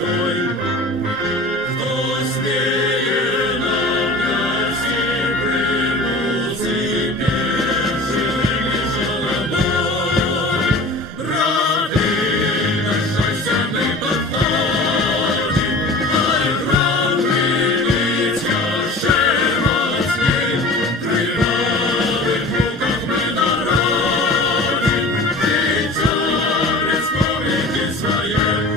постой, хто сміє нам для всіх примуси першим і жалобой. Брати, на щастя ми підходим, хай храм прибиття ще моцней, кривавих муках ми народим, життя без сповіді своє.